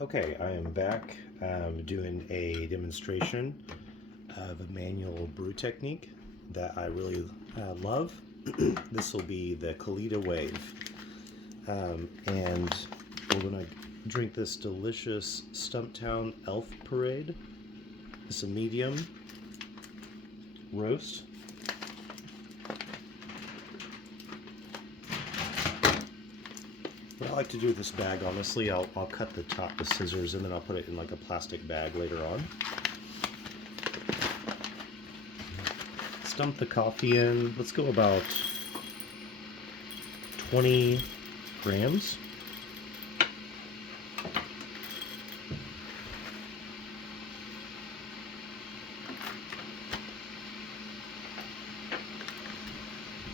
Okay, I am back doing a demonstration of a manual brew technique that I really love. This will be the Kalita Wave. And we're going to drink this delicious Stumptown Elf Parade. It's a medium roast. What I like to do with this bag, honestly, I'll cut the top with scissors and then I'll put it in like a plastic bag later on. Stump the coffee in. Let's go about 20 grams.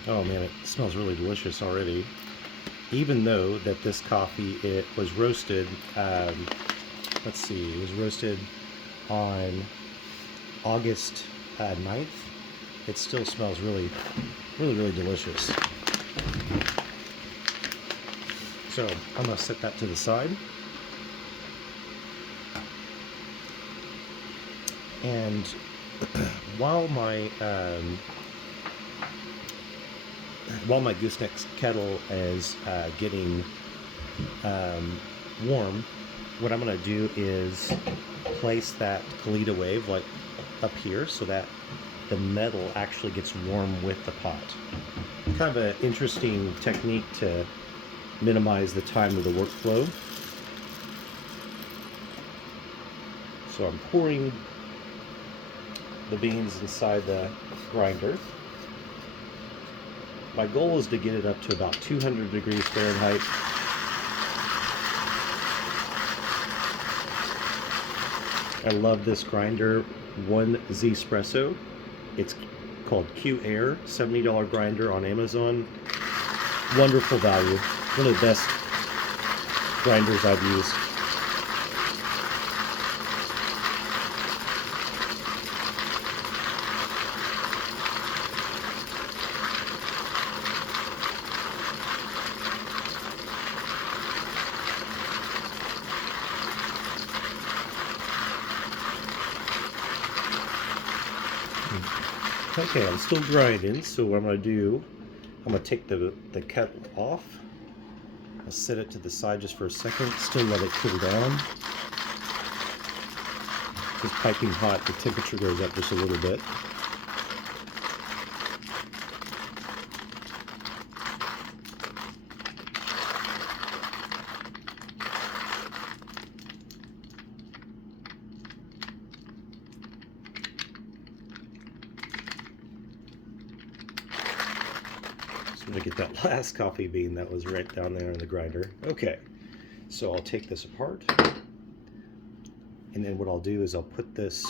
Oh man, it smells really delicious already. Even though that this coffee, it was roasted, let's see, it was roasted on August 9th. It still smells really delicious. So I'm gonna set that to the side. And while my gooseneck kettle is getting warm, what I'm going to do is place that Kalita Wave like up here so that the metal actually gets warm with the pot. Kind of an interesting technique to minimize the time of the workflow. So I'm pouring the beans inside the grinder. My goal is to get it up to about 200 degrees Fahrenheit. I love this grinder, 1Z Espresso. It's called Q Air, $70 grinder on Amazon. Wonderful value. One of the best grinders I've used. Okay, I'm still grinding, so what I'm going to do, I'm going to take the kettle off. I'll set it to the side just for a second, still let it cool down. It's piping hot, the temperature goes up just a little bit. I'm gonna get that last coffee bean that was right down there in the grinder. Okay, so I'll take this apart, and then what I'll do is I'll put this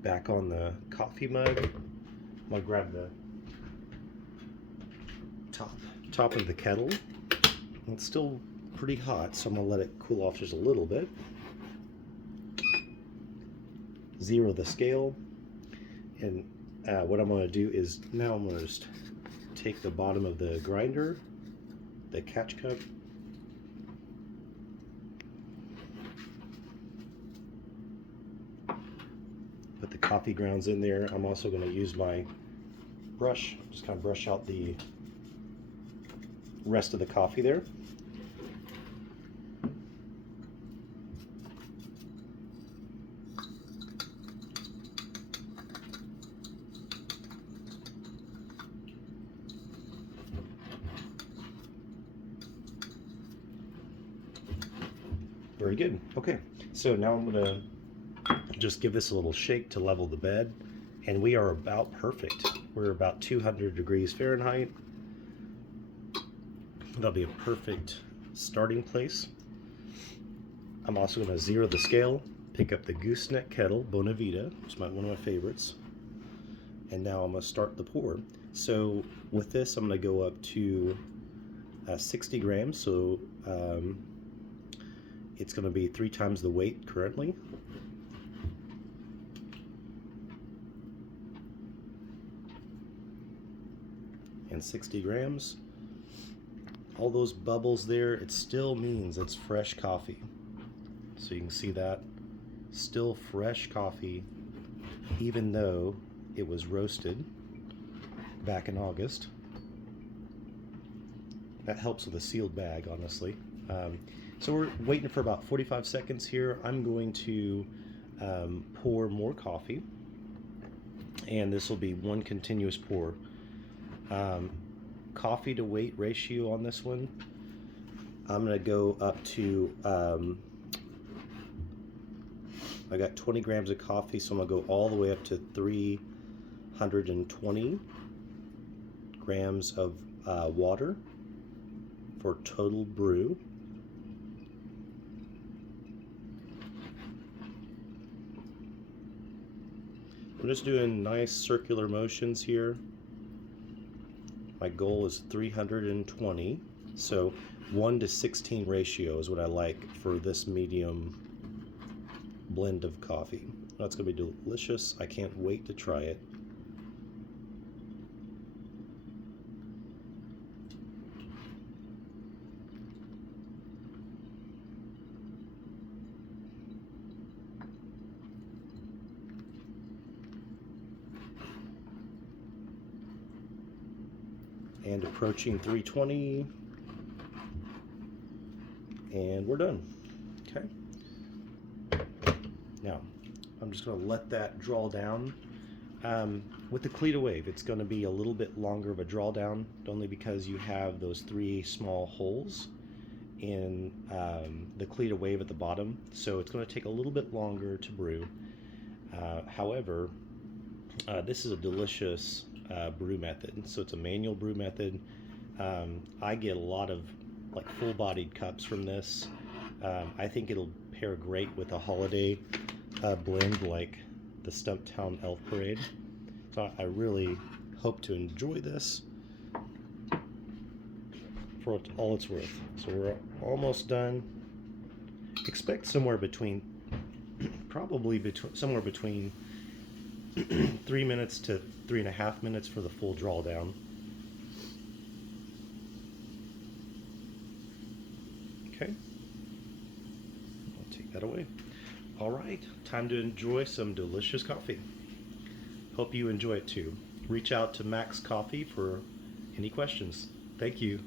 back on the coffee mug. I'm gonna grab the top of the kettle. It's still pretty hot, so I'm gonna let it cool off just a little bit. Zero the scale, and what I'm gonna do is now I'm gonna just take the bottom of the grinder, the catch cup, put the coffee grounds in there. I'm also going to use my brush, just kind of brush out the rest of the coffee there. Very good. Okay, so now I'm going to just give this a little shake to level the bed, and we are about perfect. We're about 200 degrees Fahrenheit. That'll be a perfect starting place. I'm also going to zero the scale, pick up the gooseneck kettle, Bonavita, which is one of my favorites, and now I'm going to start the pour. So with this, I'm going to go up to 60 grams, so it's going to be 3 times the weight currently. And 60 grams. All those bubbles there, it still means it's fresh coffee. So you can see that. Still fresh coffee, even though it was roasted back in August. That helps with a sealed bag, honestly. So we're waiting for about 45 seconds here. I'm going to pour more coffee, and this will be one continuous pour. Coffee to weight ratio on this one, I'm going to go up to, I got 20 grams of coffee, so I'm going to go all the way up to 320 grams of water for total brew. I'm just doing nice circular motions here. My goal is 320, so 1 to 16 ratio is what I like for this medium blend of coffee. That's going to be delicious. I can't wait to try it. And approaching 320, and we're done. Okay. Now, I'm just going to let that draw down. With the Kalita wave, it's going to be a little bit longer of a drawdown, only because you have those 3 small holes in the Kalita wave at the bottom, so it's going to take a little bit longer to brew. However, this is a delicious brew method. So it's a manual brew method. I get a lot of like full-bodied cups from this. I think it'll pair great with a holiday blend like the Stumptown Elf Parade. So I really hope to enjoy this for all it's worth. So we're almost done. Expect somewhere between, somewhere between 3 minutes to 3.5 minutes for the full drawdown. Okay, I'll take that away. All right, time to enjoy some delicious coffee. Hope you enjoy it too. Reach out to Max Coffee for any questions. Thank you.